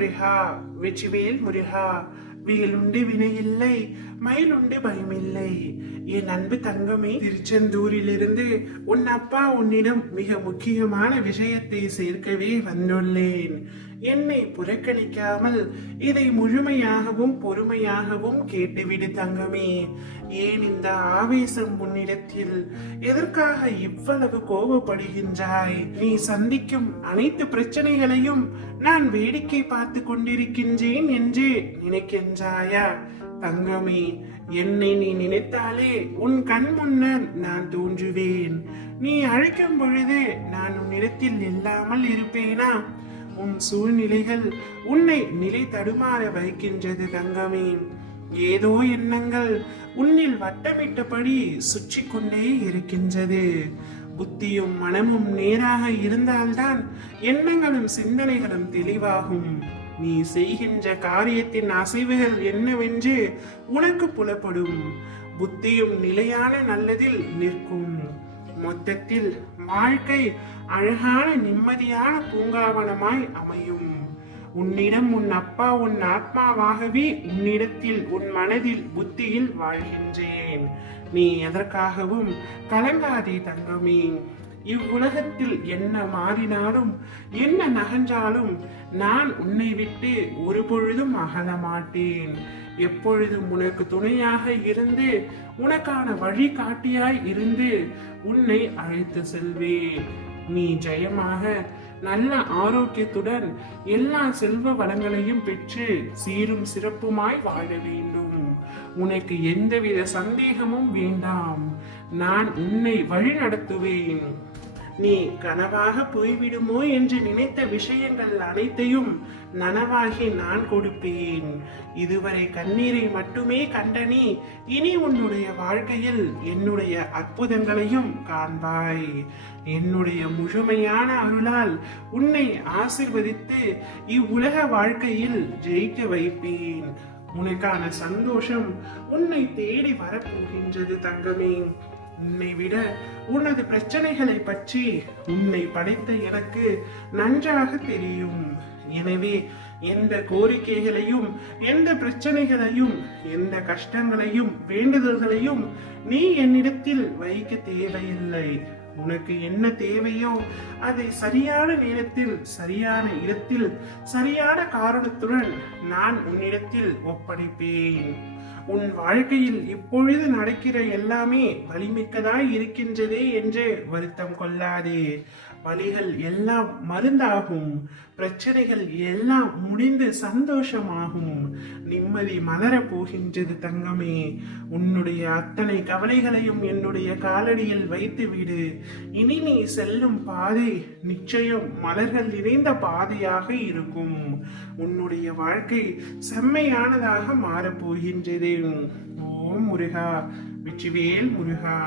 முருகா, வெற்றிவேல் முருகா. வேலுண்டு வினையில்லை, மயிலுண்டு பயமில்லை. என் அன்பு தங்கமே, திருச்செந்தூரிலிருந்து உன் அப்பா உன்னிடம் மிக முக்கியமான விஷயத்தை சேர்க்கவே வந்துள்ளேன். என்னை புறக்கணிக்காமல் இதை முழுமையாகவும் பொறுமையாகவும் கேட்டுவிடு தங்கமே. ஏன் இந்த ஆவேசம் உன்னிடத்தில்? எதற்காக இவ்வளவு கோபப்படுகின்றாய்? நீ சந்திக்கும் அனைத்து பிரச்சனைகளையும் நான் வேடிக்கை பார்த்து கொண்டிருக்கின்றேன் என்று நினைக்கின்றாயா? தங்கமே, என்னை நீ நினைத்தாலே உன் கண் முன்னர் நான் தோன்றுவேன். நீ அழைக்கும் பொழுது நான் உன்னிடத்தில் இல்லாமல் இருப்பேனா? உன் சூழ்நிலைகள் உன்னை நிலை தடுமாற வைக்கின்றது தங்கமே. ஏதோ எண்ணங்கள் உன்னில் வட்டமிட்டபடி சுற்றி கொண்டே இருக்கின்றது. புத்தியும் மனமும் நேராக இருந்தால்தான் எண்ணங்களும் சிந்தனைகளும் தெளிவாகும். நீ செய்கின்ற காரியத்தின் அசைவுகள் என்னவென்று உனக்கு புலப்படும். புத்தியும் நிலையான நல்லதில் நிற்கும். மொத்தத்தில் வாழ்க்கை அழகான நிம்மதியான பூங்காவனமாய் அமையும். உன்னிடம் உன் அப்பா உன் ஆத்மாவாகவே உன்னிடத்தில் உன் மனதில் புத்தியில் வாழ்கின்றேன். நீ எதற்காகவும் கலங்காதே தங்கமே. இவ்வுலகத்தில் என்ன மாறினாலும் என்ன நகன்றாலும் நான் உன்னை விட்டு ஒரு பொழுதும் அகல மாட்டேன். எப்பொழுதும் உனக்கு துணையாக இருந்து உனக்கான வழிகாட்டியாய் இருந்து உன்னை அழைத்து செல்வேன். நீ ஜெயமாக நல்ல ஆரோக்கியத்துடன் எல்லா செல்வ வளங்களையும் பெற்று சீரும் சிறப்புமாய் வாழ வேண்டும். உனக்கு எந்தவித சந்தேகமும் வேண்டாம். நான் உன்னை வழி நடத்துவேன். நீ கனவாக போய்விடுமோ என்று நினைத்த விஷயங்கள் அனைத்தையும் நனவாகி நான் கொடுப்பேன். இதுவரை கண்ணீரை மட்டுமே கண்ட நீ இனி உன்னுடைய வாழ்க்கையில் என்னுடைய அற்புதங்களையும் காண்பாய். என்னுடைய முழுமையான அருளால் உன்னை ஆசிர்வதித்து இவ்வுலக வாழ்க்கையில் ஜெயிக்க வைப்பேன். உனக்கான சந்தோஷம் உன்னை தேடி வரப்போகின்றது தங்கமே. உன்னை விட உனது பிரச்சனைகளை பற்றி உன்னை படைத்த எனக்கு நன்றாக தெரியும். எனவே எந்த கோரிக்கைகளையும் எந்த பிரச்சனைகளையும் எந்த கஷ்டங்களையும் வேண்டுதல்களையும் நீ என்னிடத்தில் வைக்க தேவையில்லை. உனக்கு என்ன தேவையோ அதை சரியான நேரத்தில் சரியான இடத்தில் சரியான காரணத்துடன் நான் உன்னிடத்தில் ஒப்படைப்பேன். உன் வாழ்க்கையில் இப்பொழுது நடக்கிற எல்லாமே வலிமிக்கதாய் இருக்கின்றதே என்று வருத்தம் கொள்ளாதே. வலிகள் எல்லாம் மருந்தாகும். பிரச்சனைகள் எல்லாம் முடிந்து சந்தோஷமாகும். நிம்மதி மலர போகின்றது தங்கமே. உன்னுடைய அத்தனை கவலைகளையும் என்னுடைய காலடியில் வைத்து விடு. இனி நீ செல்லும் பாதை நிச்சயம் மலர்கள் நிறைந்த பாதையாக இருக்கும். உன்னுடைய வாழ்க்கை செம்மையானதாக மாறப்போகின்றது. ஓம் முருகா, வெற்றிவேல் முருகா.